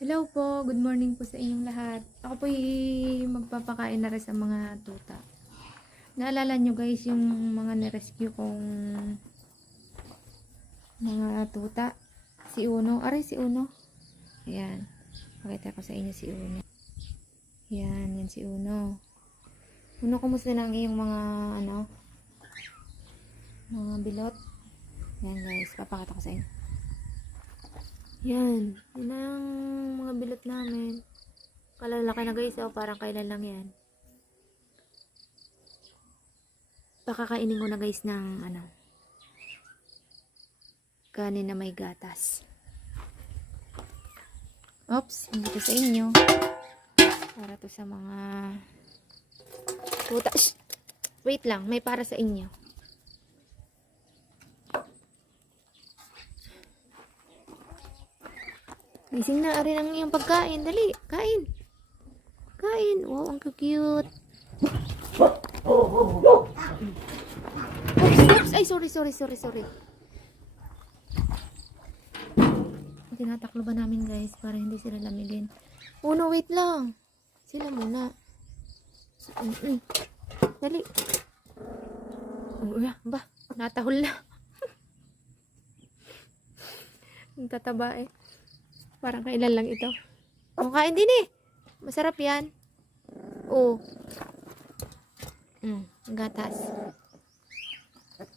Hello po, good morning po sa inyong lahat. Ako po magpapakain na rin sa mga tuta. Naalala nyo guys yung mga nirescue kong mga tuta? Si Uno, aray si Uno. Ayan, pakita ko sa inyo si Uno. Ayan, yan si Uno. Uno, kumusta na ang iyong mga mga bilot? Ayan guys, papakita ko sa inyo. Yan ang mga bilot namin. Kalalaki na guys, parang kailan lang yan. Pakakainin ko na guys ng kanin na may gatas. Oops, hindi to sa inyo. Para to sa mga tuta. Wait lang, may para sa inyo. Gising na rin ang iyong pagkain. Dali, kain. Kain. Wow, ang cute. Oops. Ay, sorry. Tinataklo ba namin guys para hindi sila lamigin. Oh no, wait lang. Sila muna. Dali. Oh, ba? Natahol na. Ang tataba eh. Parang kailan lang ito. Kain din eh. Masarap yan. Oh. Gatas.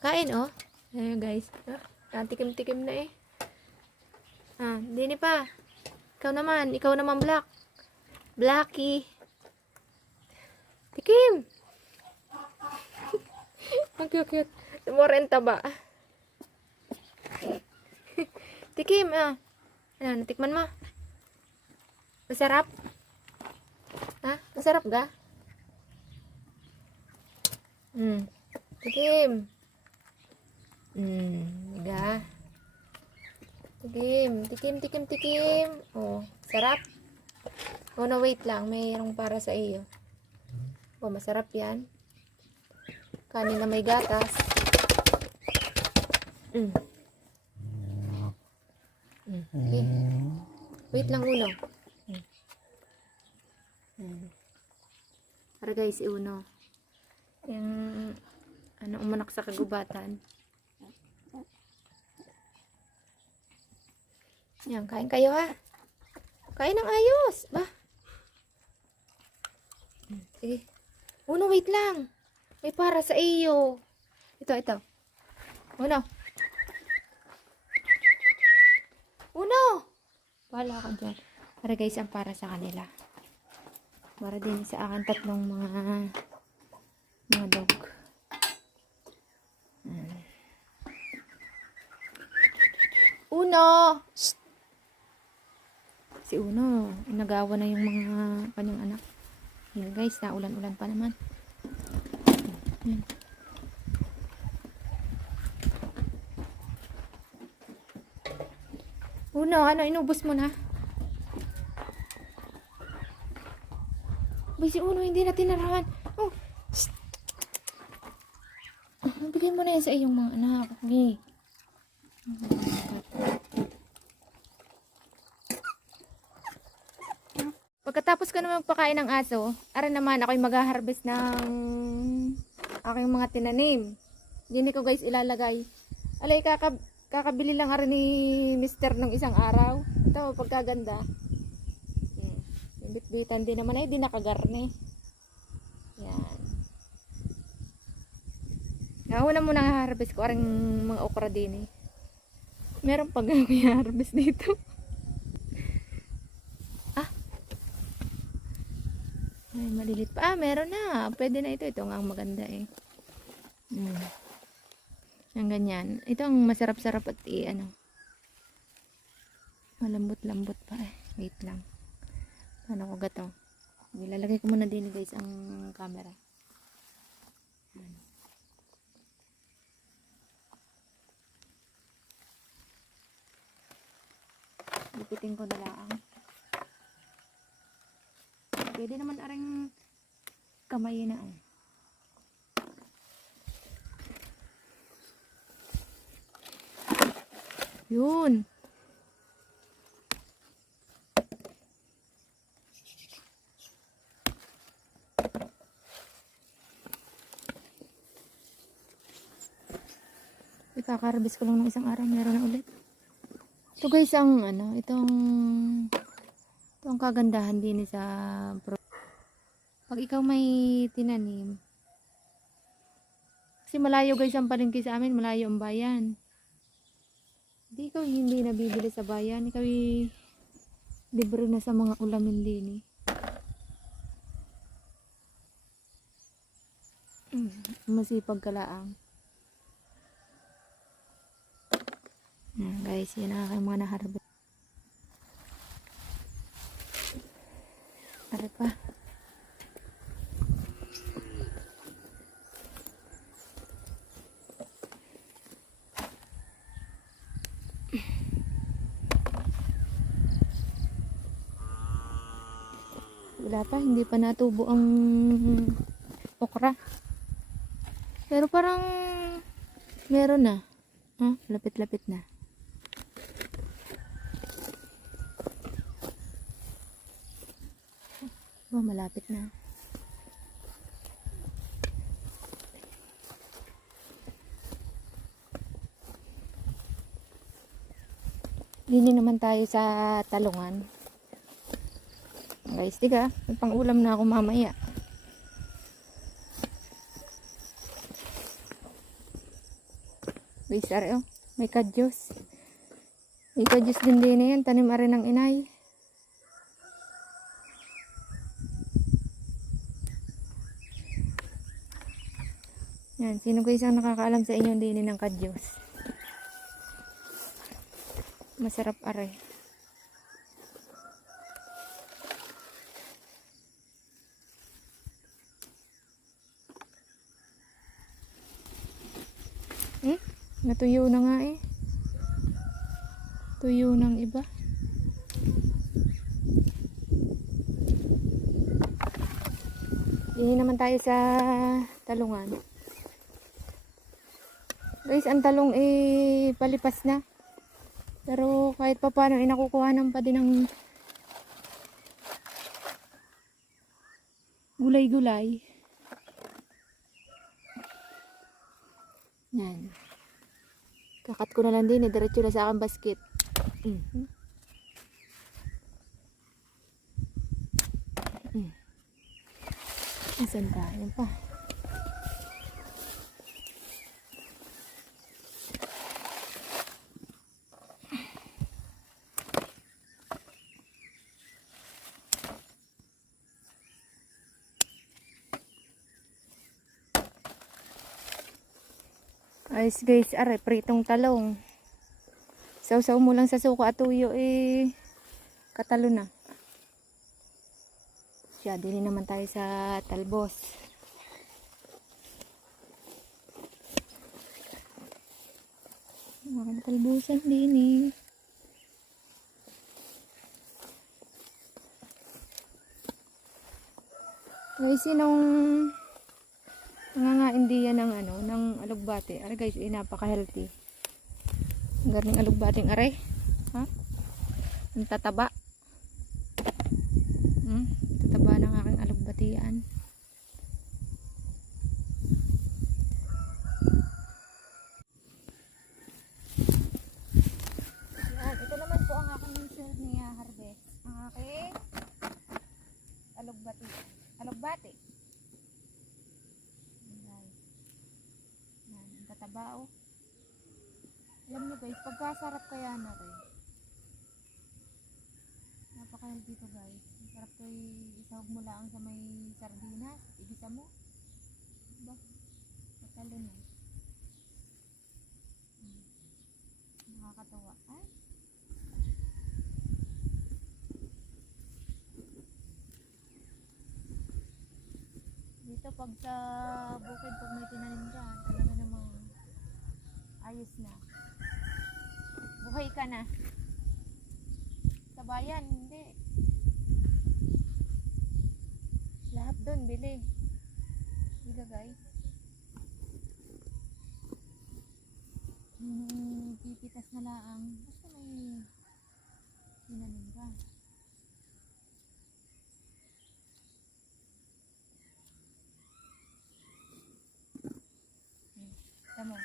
Kain oh. Ayan guys. Tikim-tikim na eh. Dini pa. Ikaw naman Black. Blacky. Tikim. Ang cute. Morenta ba? Tikim natikman mo. Masarap? Masarap ga? Tikim. Ga. Tikim. Oh, sarap. Oh, no, wait lang. Mayroong para sa iyo. Oh, masarap yan. Kanin na may gatas. Okay. Wait lang, Uno. Para guys, Uno. Yung umanak sa kagubatan. Yan, kain kayo ha. Kain ng ayos. Ba? Sige. Uno, wait lang. May para sa iyo. Ito. Uno. Wala ka dyan. Para guys, ang para sa kanila. Para din sa akin tatlong mga dog. Uno! Shh! Si Uno, inagawa na yung mga kanyang anak. Yan guys, naulan-ulan pa naman. Yan. Uno, inubos mo na? Bay, si Uno, hindi na tinarawan. Oh, bigay mo na yan sa iyong mga anak. Okay. Pagkatapos ko naman magpakain ng aso, ara naman ako'y mag-harvest ng aking mga tinanim. Hindi ko guys ilalagay. Alay, kakabili lang ara ni Mister ng isang araw. Ito, pagkaganda. Bit-bitan din naman ay di nakagarne. Yan. Una muna harvest ko aring mga okra din eh. Meron pag harvest dito. Ay, malilit pa. Meron na. Pwede na ito. Ito nga ang maganda eh. Ang ganyan. Ito ang masarap-sarap at malambot-lambot pa eh. Wait lang. Paano ko gato? Ilalagay ko muna din guys ang camera. Lipitin ko na lang. Pwede naman aring kamay na Yun. Ikaka-harvest ko lang ng isang araw, meron na ulit. So guys, ang itong kagandahan din sa pag ikaw may tinanim. Kasi malayo guys ang palengke sa amin, malayo ang bayan. Hindi nabibili sa bayan, ikaw libre na sa mga ulamin din eh. Masipag ka laang. Yan guys, yan ang aking mga naharvest. Tara pa. Wala pa, hindi pa natubo ang okra. Pero parang meron na. Lapit-lapit na. Malapit na. Dini naman tayo sa talungan. Guys, tiga, may pang-ulam na ako mamaya. Guys, are, may kadyos. May kadyos din na yan, tanim are ng inay. Yan, sino guys ang nakakaalam sa inyo din ng kadyos? Masarap are. Natuyo na nga eh. Tuyo ng iba. Hindi naman tayo sa talungan. Guys, ang talong palipas na. Pero kahit pa paano nakukuhanan pa din ng gulay-gulay. Yan. Kakat ko na lang din, diretso na sa aking basket. Asan pa? Yan pa. Ayos guys, are, pritong talong. Sausaw mo lang sa suka at tuyo katalo na. Siya, din naman tayo sa talbos. Mga talbusan din eh. Guys, sinong nangangain diyan ng ng alugbate. Are guys, napaka-healthy. Ang galing alugbating are. Ha? Ang tataba. Tataba ng aking alugbatian. Yan, ito naman po ang aking shirt niya harvest. Ang aking alugbati. Alugbate. Tataba. Alam nyo guys, pagkasarap kaya na rin. Napaka-healthy to guys. Sarap to isahog mo lang sa may sardinas. Igisa mo. Diba? Patalo na. Nakakatawa. Ay! Dito pag sa bukid, pag may tinanim ka, talaga namang ayos na. Buhay ka na. Sa bayan, hindi. Lahat doon, bili. Diga guys. Pipitas na laang. Basta may tinanim ka. Tama.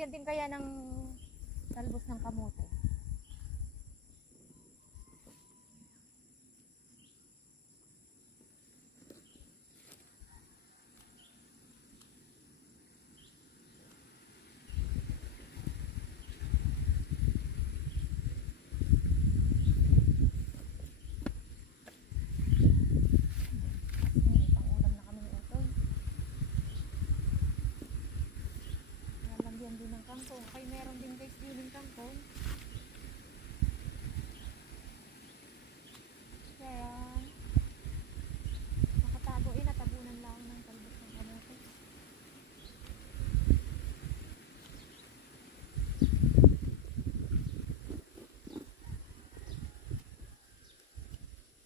lagyan din kaya ng talbos ng kamote. Pang-ulam na kami ng utoy. Lalagyan din ng kangkong. Kaya meron din guys din ng kangkong. Kaya nakatago natabunan lang ng talbos ng kamote.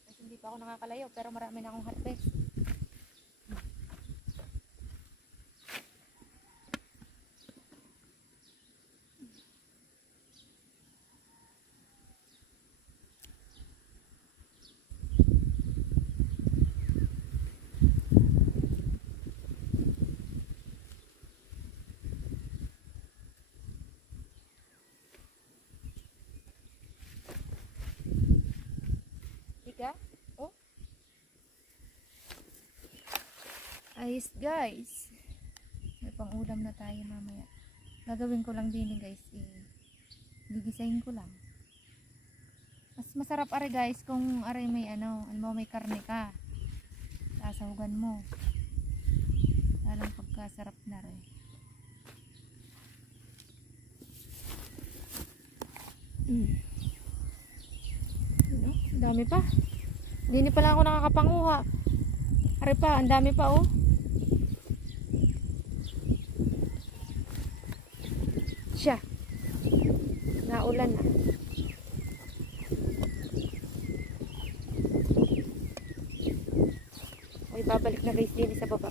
Kasi hindi pa ako nakakalayo pero marami na akong harvest. Ika? Oh. Ayos guys. May pang-ulam na tayo mamaya. Gagawin ko lang din guys. Gigisahin ko lang. Mas masarap are guys kung are may may karne ka. Sasahugan mo. Lalang pagkasarap na rin. Ang dami pa. Hindi pa lang ako nakakapanguha. Are pa, ang dami pa oh. Siya. Naulan na. Ay, babalik na guys din sa baba.